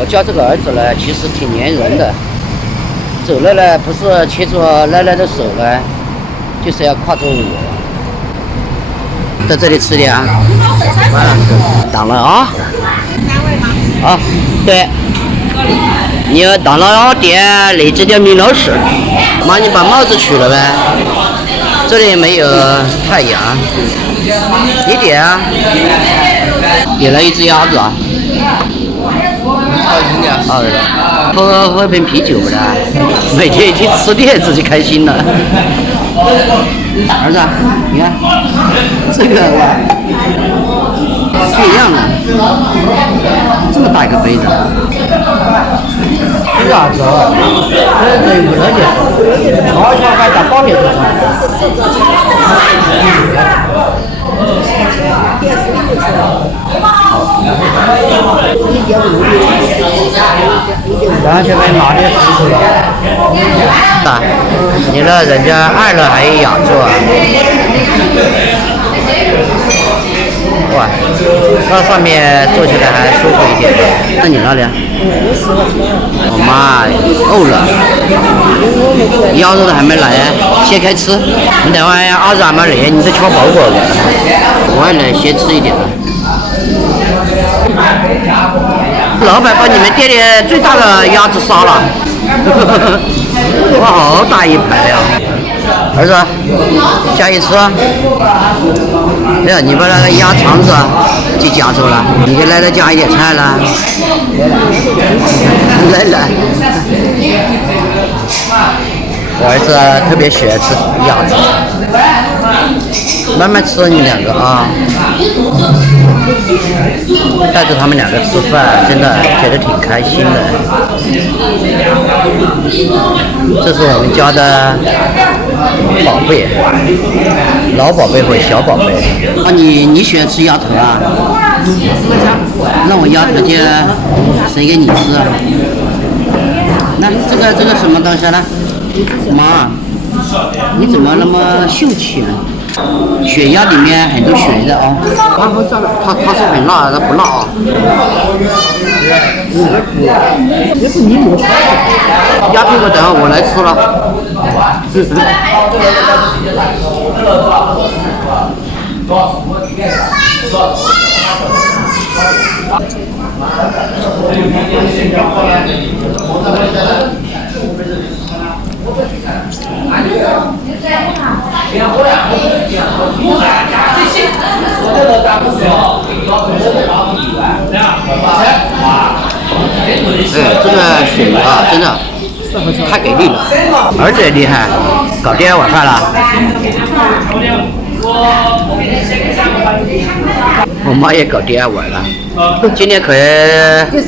我教这个儿子呢，其实挺粘人的。走了呢，不是牵着奶奶的手呢，就是要挎着我。在这里吃点啊。完了，当了啊。3位吗？啊，对。你当了店内这点米老师，妈，你把帽子取了呗。这里没有太阳。你点啊。点了一只鸭子啊。喝瓶啤酒不啦？每天一天吃点自己开心了。儿子，你看这个不一样了，这么大一个杯子。鸭子，这5块钱，2小块打包面多少？2小块拿点10块。啊，你那人家爱乐还有雅座啊。哇，那上面坐起来还舒服一点。那你那里？我妈饿了，鸭肉都还没来，先开吃。你等会儿儿子还没来，你得敲包裹了。我也来先吃一点了。老板把你们店里最大的鸭子杀了，哇，好大一排呀！儿子，加一吃啊！哎呀，你把那个鸭肠子就夹走了，你给奶奶加一点菜了。来，我儿子特别喜欢吃鸭子，慢慢吃你们2个啊。带着他们2个吃饭，真的觉得挺开心的。这是我们家的宝贝，老宝贝或小宝贝。啊，你喜欢吃鸭头啊？那我鸭头就生给你吃。那这个什么东西呢？妈，你怎么那么秀气呢？血鸭里面很多血的啊。它是很辣，它不辣啊。鸭屁股等会我来吃了。这个水啊，真的太给力了，儿子也厉害，搞第2碗饭了。我妈也搞第2碗了，今天可以第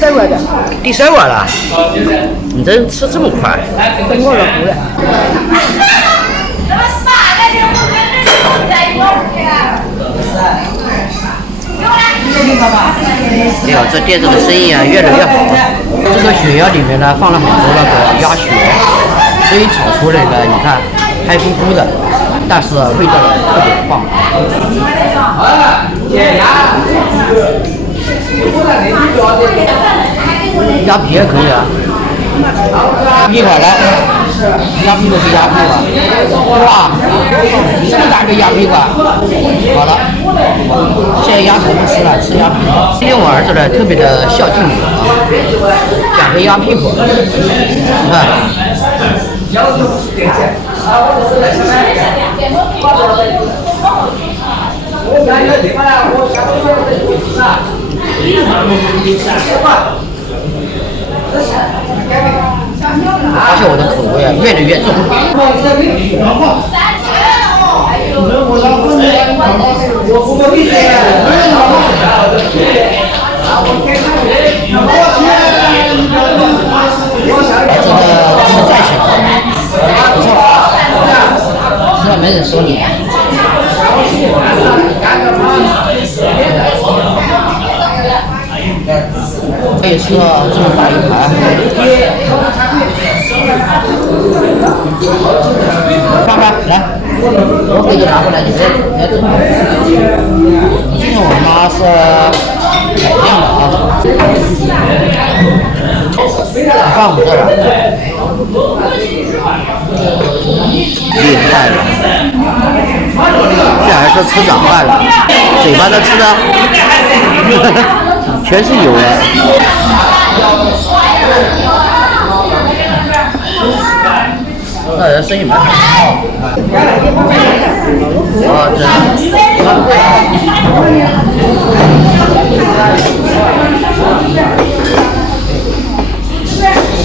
3碗了。你这吃这么快？饿了不了。哎呦，这店子的生意啊越来越好。这个血鸭里面呢放了很多那个鸭血，所以炒出来呢，你看黑乎乎的，但是味道特别棒。鸭皮也可以啊。一会儿来，鸭屁股是鸭屁股，哇，这么大个鸭屁股，好了，现在鸭头不吃了，吃鸭屁股。今天我儿子呢特别的孝敬我啊，讲个鸭屁股，你看。我发现我的口味啊越来越重。这个实在是不错，实在没人说你。可以吃了这么大一盘。爸爸来，我给你拿过来，你来这。今天我妈是海量的啊。厉害了，这儿子吃长饭了，嘴巴都吃的全是油啊！那人生意蛮好。哦，真的。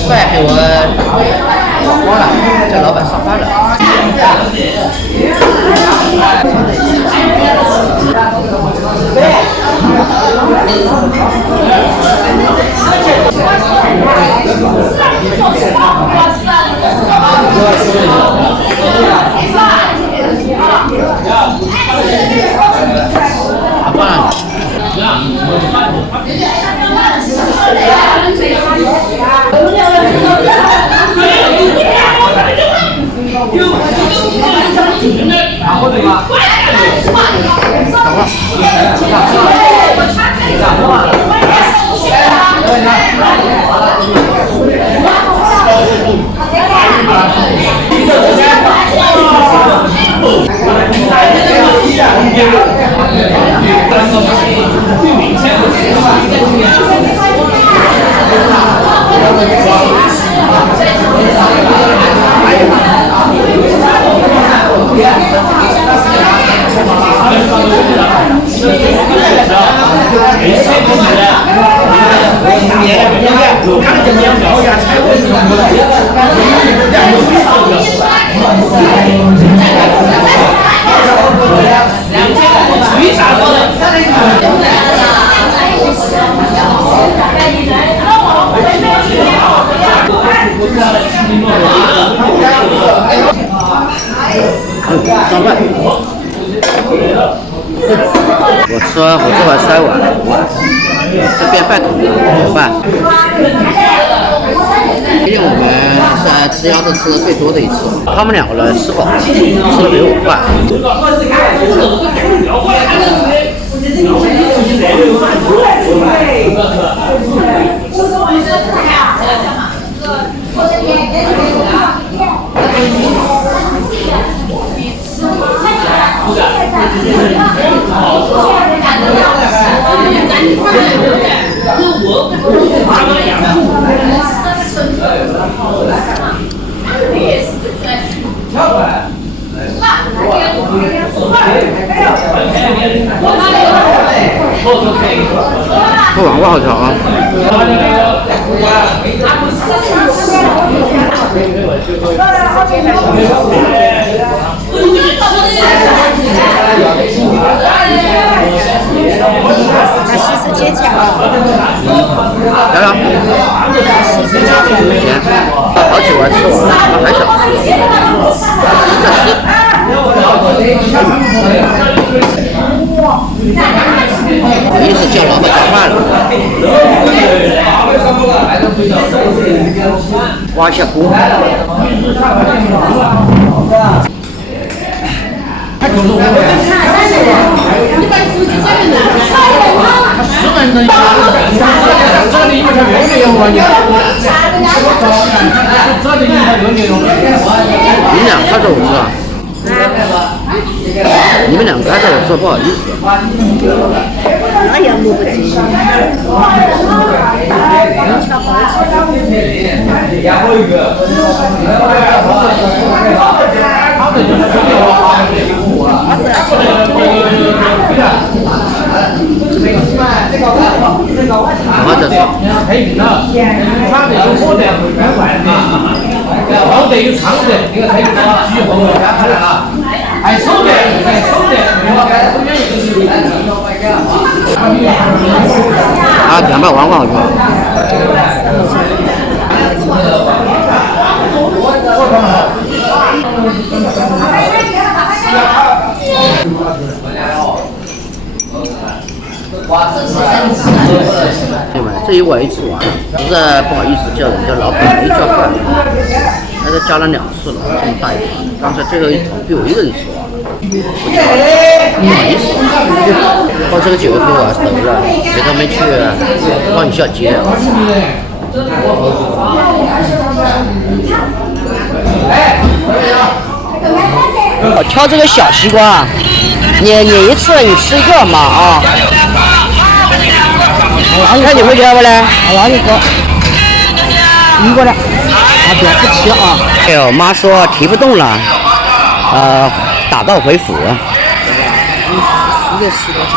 快给我光了，叫老板上班了。上饭。我吃完火锅塞碗，这变饭桶了，饭。今天我们是吃鸭子吃的最多的一次，他们两个人吃饱，吃了没有饭。这网瓜好长啊！西式煎饺，来了，甜，好久没吃完了，他还想吃，再吃。意思叫老板吃饭了，挖一下锅。你俩看着我吃啊？你们两个看着我说不好意思。那也录不进。我这是。老得有长的，这个才有几号啊？还手的，啊，200万好像。对吧？这一碗一吃完，实在不好意思叫人家老板没叫饭，但是加了2次了，这么大一盘，刚才最后一桶被我一个人吃完了，不好意思。到这个9月份我还是等着，陪他们去望一下街。挑这个小西瓜，你一次你吃一个嘛啊？看你会挑不嘞？拿一个，一个的，别不吃啊。哎呦，妈说提不动了，打道回府。一个10多斤。